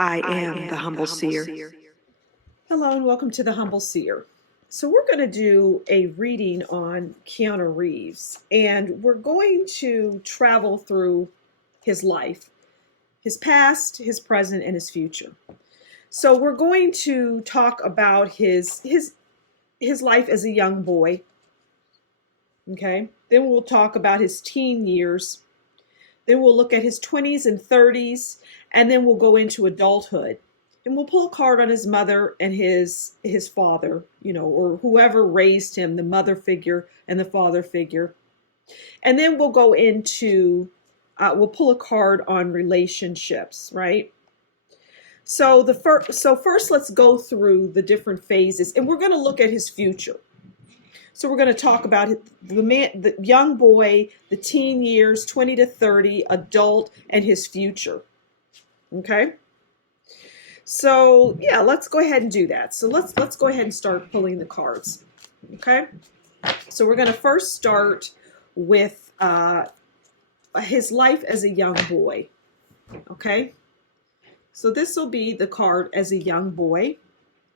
I am the Humble Seer. Hello and welcome to the Humble Seer. So we're going to do a reading on Keanu Reeves, and we're going to travel through his life, his past, his present, and his future. So we're going to talk about his life as a young boy. Okay. Then we'll talk about his teen years. Then we'll look at his 20s and 30s, and then we'll go into adulthood. And we'll pull a card on his mother and his father, or whoever raised him, the mother figure and the father figure. And then we'll go into, we'll pull a card on relationships, right? So first, let's go through the different phases, and we're going to look at his future. So we're going to talk about the young boy, the teen years, 20 to 30, adult, and his future. Okay? So, yeah, let's go ahead and do that. So let's go ahead and start pulling the cards. Okay? So we're going to first start with his life as a young boy. Okay? So this will be the card as a young boy.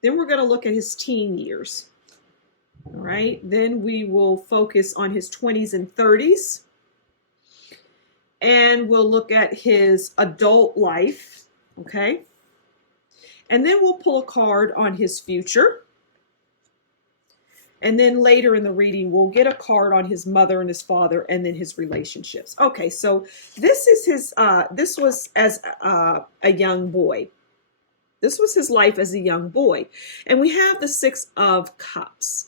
Then we're going to look at his teen years. All right, then we will focus on his 20s and 30s. And we'll look at his adult life, okay? And then we'll pull a card on his future. And then later in the reading, we'll get a card on his mother and his father and then his relationships. Okay, so this is this was as a young boy. This was his life as a young boy. And we have the Six of Cups.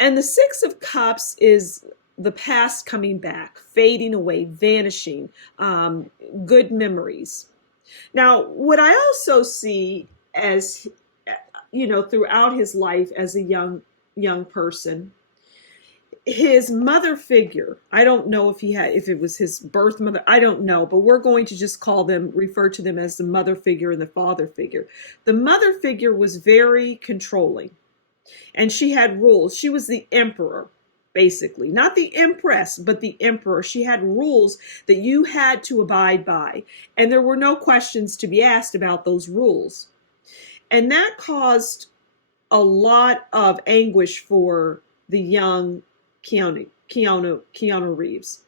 And the Six of Cups is the past coming back, fading away, vanishing, good memories. Now, what I also see as, throughout his life as a young person, his mother figure, I don't know if it was his birth mother, I don't know, but we're going to just refer to them as the mother figure and the father figure. The mother figure was very controlling. And she had rules. She was the emperor, basically. Not the empress, but the emperor. She had rules that you had to abide by. And there were no questions to be asked about those rules. And that caused a lot of anguish for the young Keanu Reeves.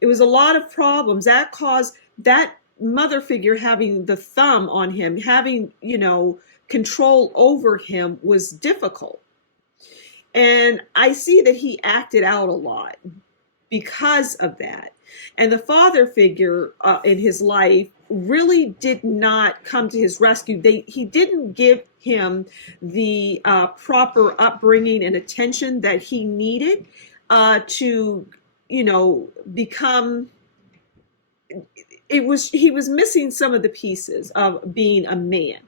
It was a lot of problems. That caused that mother figure having the thumb on him, having, control over him was difficult. And I see that he acted out a lot because of that. And the father figure in his life really did not come to his rescue. He didn't give him the proper upbringing and attention that he needed to, become. He was missing some of the pieces of being a man.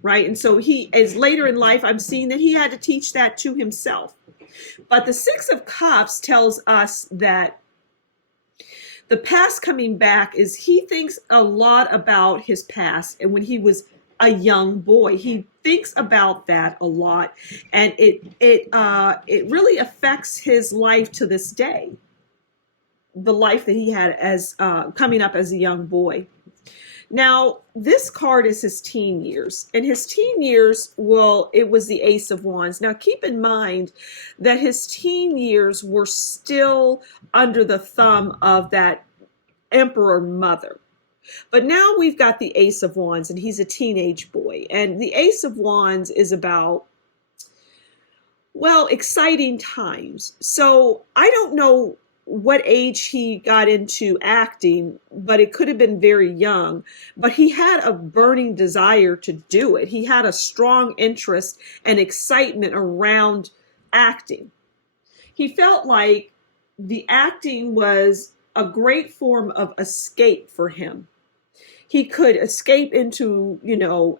Right. And so as later in life, I'm seeing that he had to teach that to himself. But the Six of Cups tells us that the past coming back is he thinks a lot about his past. And when he was a young boy, he thinks about that a lot. And it really affects his life to this day. The life that he had as coming up as a young boy. Now, this card is his teen years, and his teen years, it was the Ace of Wands. Now, keep in mind that his teen years were still under the thumb of that emperor mother. But now we've got the Ace of Wands, and he's a teenage boy. And the Ace of Wands is about, exciting times. So I don't know what age he got into acting, but it could have been very young. But he had a burning desire to do it. He had a strong interest and excitement around acting. He felt like the acting was a great form of escape for him. He could escape into,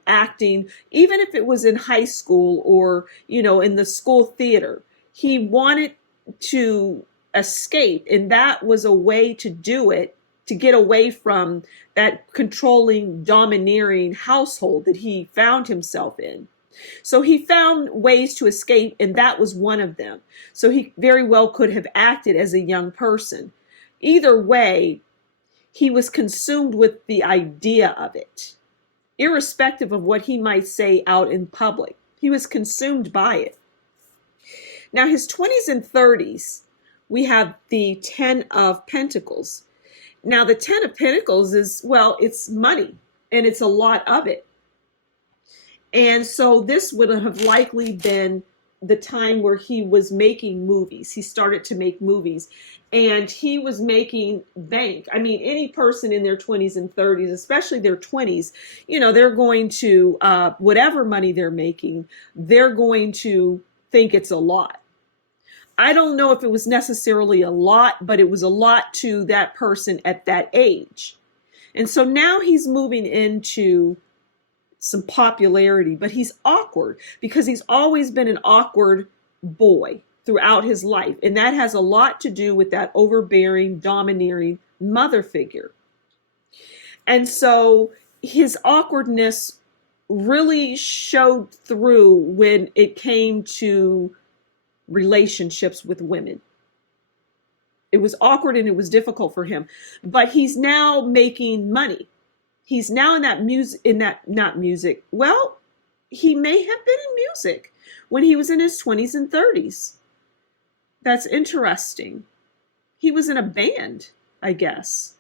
acting, even if it was in high school or, in the school theater. He wanted to escape, and that was a way to do it, to get away from that controlling, domineering household that he found himself in. So he found ways to escape, and that was one of them. So he very well could have acted as a young person. Either way, he was consumed with the idea of it. irrespective of what he might say out in public. He was consumed by it. Now, his 20s and 30s, we have the 10 of Pentacles. Now, the 10 of Pentacles is, well, it's money, and it's a lot of it. And so this would have likely been the time where he was making movies. He started to make movies, and he was making bank. I mean, any person in their 20s and 30s, especially their 20s, you know, they're going to, whatever money they're making, they're going to think it's a lot. I don't know if it was necessarily a lot, but it was a lot to that person at that age. And so now he's moving into some popularity, but he's awkward because he's always been an awkward boy throughout his life. And that has a lot to do with that overbearing, domineering mother figure. And so his awkwardness really showed through when it came to relationships with women. It was awkward and it was difficult for him, but he's now making money. He's now in that music, not music. Well, he may have been in music when he was in his 20s and 30s. That's interesting. He was in a band, I guess.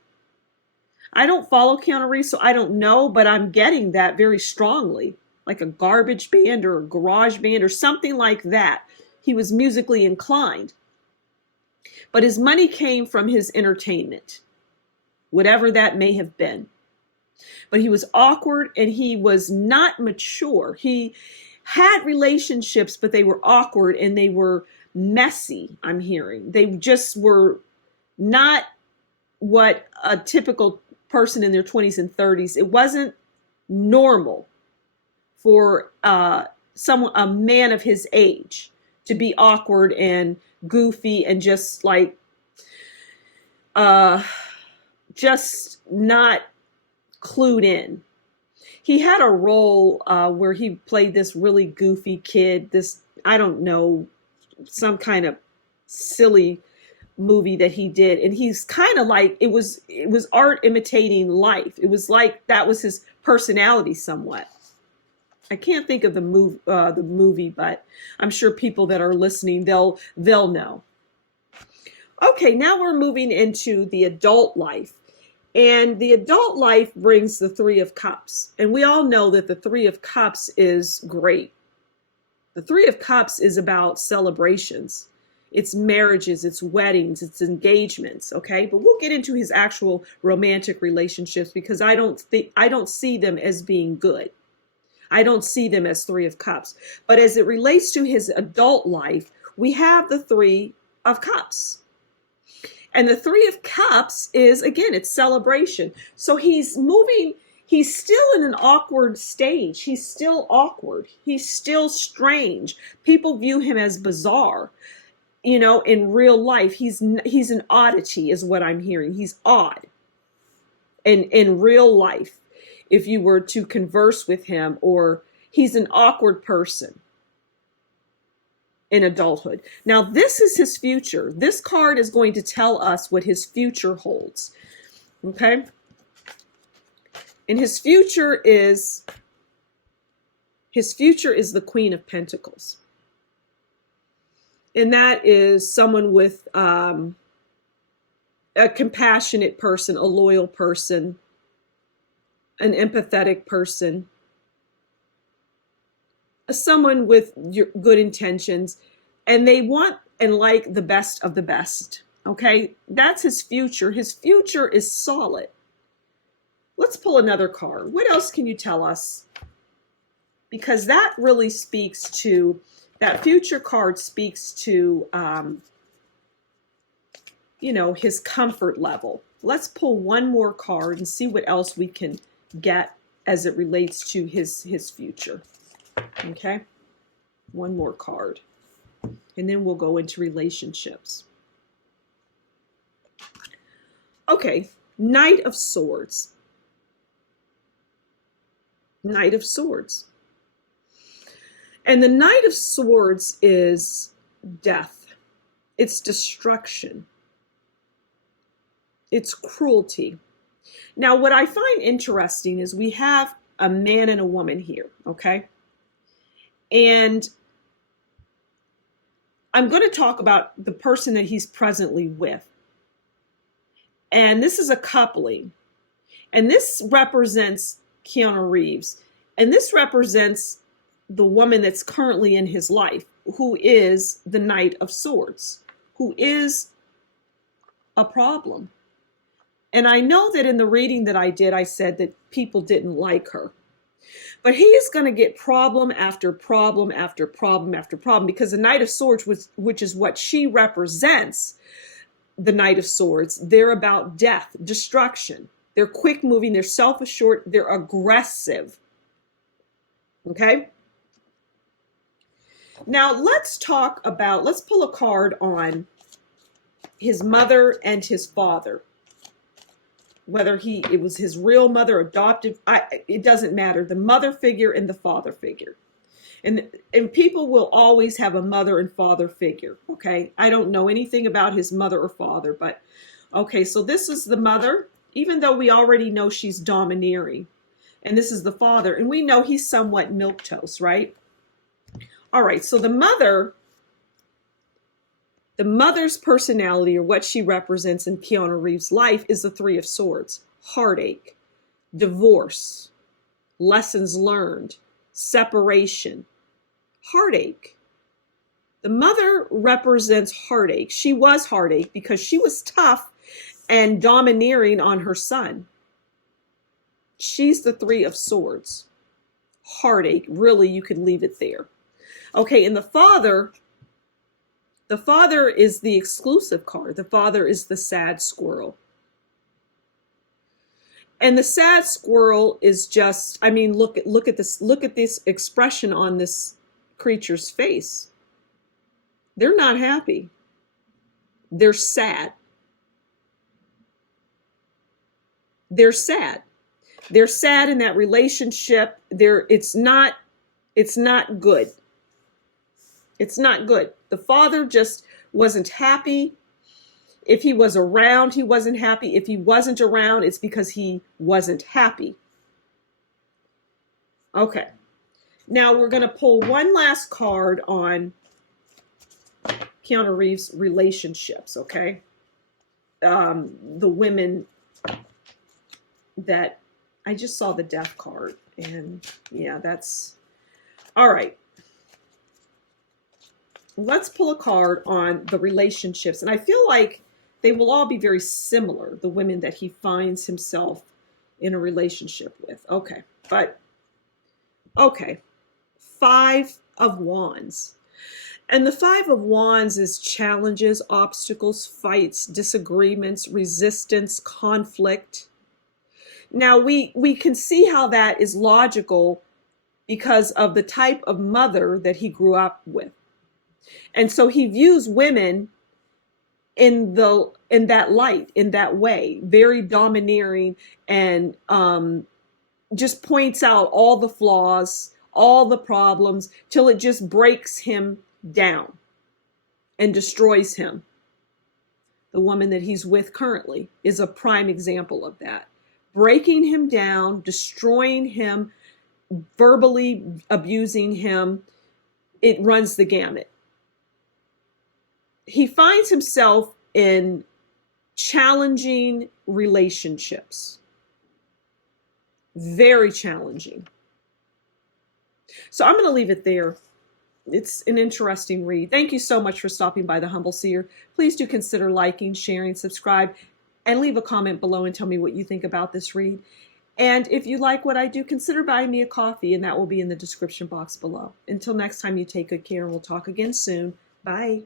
I don't follow Keanu Reeves, so I don't know, but I'm getting that very strongly, like a garbage band or a garage band or something like that. He was musically inclined. But his money came from his entertainment, whatever that may have been. But he was awkward and he was not mature. He had relationships, but they were awkward and they were messy, I'm hearing. They just were not what a typical person in their 20s and 30s. It wasn't normal for a man of his age to be awkward and goofy and just like just not clued in. He had a role where he played this really goofy kid, this, I don't know, some kind of silly movie that he did, and he's kind of like, it was art imitating life. It was like that was his personality somewhat. I can't think of the movie, but I'm sure people that are listening, they'll know. Okay, now we're moving into the adult life. And the adult life brings the Three of Cups. And we all know that the Three of Cups is great. The Three of Cups is about celebrations. It's marriages, it's weddings, it's engagements, okay? But we'll get into his actual romantic relationships because I don't see them as being good. I don't see them as Three of Cups. But as it relates to his adult life, we have the Three of Cups. And the Three of Cups is, again, it's celebration. So he's still in an awkward stage. He's still awkward. He's still strange. People view him as bizarre, you know, in real life. He's an oddity is what I'm hearing. He's odd. And in real life, if you were to converse with him, or he's an awkward person in adulthood. Now, this is his future. This card is going to tell us what his future holds. Okay? And his future is the Queen of Pentacles. And that is someone with a compassionate person, a loyal person, an empathetic person, someone with good intentions, and they want and like the best of the best. Okay, that's his future. His future is solid. Let's pull another card. What else can you tell us? Because that really speaks to, that future card speaks to, you know, his comfort level. Let's pull one more card and see what else we can get as it relates to his future. Okay, one more card, and then we'll go into relationships. Okay, Knight of Swords. Knight of Swords. And the Knight of Swords is death. It's destruction. It's cruelty. Now, what I find interesting is we have a man and a woman here, okay? And I'm going to talk about the person that he's presently with. And this is a coupling. And this represents Keanu Reeves. And this represents the woman that's currently in his life, who is the Knight of Swords, who is a problem. And I know that in the reading that I did, I said that people didn't like her. But he is going to get problem after problem after problem after problem, because the Knight of Swords, which is what she represents, the Knight of Swords, they're about death, destruction. They're quick moving, they're self-assured, they're aggressive. Okay? Now let's pull a card on his mother and his father. Whether it was his real mother, adoptive, it doesn't matter. The mother figure and the father figure. And people will always have a mother and father figure, okay? I don't know anything about his mother or father, but okay, so this is the mother, even though we already know she's domineering. And this is the father, and we know he's somewhat milquetoast, right? All right, so the mother's personality, or what she represents in Keanu Reeves' life, is the Three of Swords. Heartache, divorce, lessons learned, separation, heartache. The mother represents heartache. She was heartache because she was tough and domineering on her son. She's the Three of Swords. Heartache, really, you could leave it there. Okay, and the father is the exclusive card. The father is the sad squirrel. And the sad squirrel is just, I mean, look at this expression on this creature's face. They're not happy. They're sad. They're sad. They're sad in that relationship. It's not good. It's not good. The father just wasn't happy. If he was around, he wasn't happy. If he wasn't around, it's because he wasn't happy. Okay. Now we're going to pull one last card on Keanu Reeves' relationships, okay? The women that I just saw the death card, and yeah, that's all right. Let's pull a card on the relationships. And I feel like they will all be very similar, the women that he finds himself in a relationship with. Okay, okay. Five of Wands. And the Five of Wands is challenges, obstacles, fights, disagreements, resistance, conflict. Now, we can see how that is logical because of the type of mother that he grew up with. And so he views women in that light, in that way, very domineering, and just points out all the flaws, all the problems, till it just breaks him down and destroys him. The woman that he's with currently is a prime example of that. Breaking him down, destroying him, verbally abusing him. It runs the gamut. He finds himself in challenging relationships. Very challenging. So I'm going to leave it there. It's an interesting read. Thank you so much for stopping by the Humble Seer. Please do consider liking, sharing, subscribe, and leave a comment below and tell me what you think about this read. And if you like what I do, consider buying me a coffee, and that will be in the description box below. Until next time, you take good care, and we'll talk again soon. Bye.